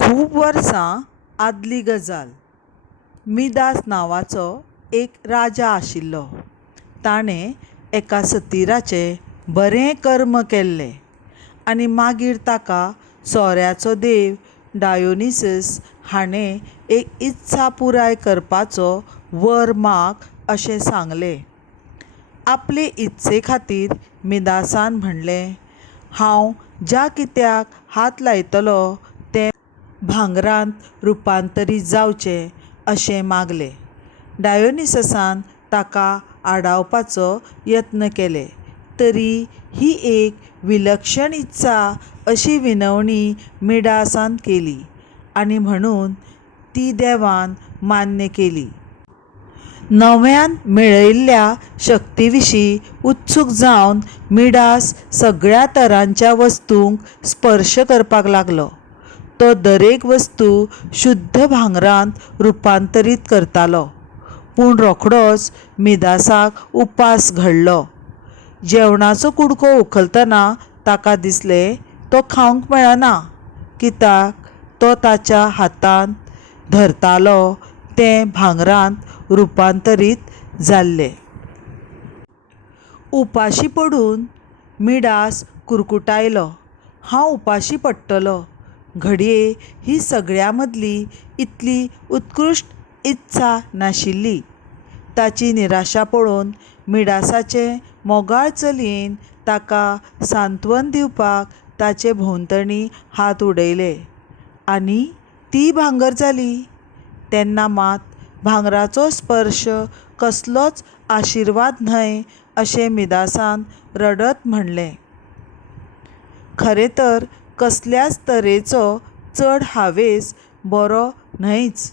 खूब वर्सां आदली गजाल. मिदास नांवाचो एक राजा आशिल्लो. ताणें एका सतिराचें बरें कर्म केल्लें आनी मागीर ताका सोऱ्याचो देव डायोनिसस हाणें एक इत्सा पुराय करपाचो वर माग अशें सांगलें. आपले इत्से खातीर मिदासान म्हणलें, हांव ज्या कित्याक हात लायतलों तें भांगरांत रुपांतरीत जावचें अशें मागलें. डायोनिससान ताका आडावपाचो यत्न केले, तरी ही एक विलक्षण इत्सा अशी विनवणी मिडासान केली आनी म्हणून ती देवान मान्य केली. नव्यान मेळयिल्ल्या शक्ती विशीं उत्सूक जावन मिडास सगळ्या तरांच्या वस्तूंक स्पर्श करपाक लागलो. तो दरेक वस्तू शुद्ध भांगरांत रुपांतरीत करतालो. पूण रोखडोच मिदासाक उपास घडलो. जेवणाचो कु़डको उखलतना ताका दिसलें तो खावंक मेळना, कित्याक तो ताच्या हातांत धरतालो तें भांगरांत रुपांतरीत जाल्लें. उपाशी पडून मिडास कुरकुटायलो, हांव उपाशी पडटलों. घडये ही सगळ्यां मदली इतली उत्कृश्ट इत्सा नाशिल्ली. ताची निराशा पळोवन मिडासाचे मोगाळ चलयेन ताका सांत्वन दिवपाक ताचे भोंवतणी हात उडयले आनी ती भांगर जाली. तेन्ना मात भांगराचो स्पर्श कसलोच आशिर्वाद न्हय अशें मिदासान रडत म्हणलें. खरें तर कसल्याच तरेचो चड हावेस बरो न्हयच.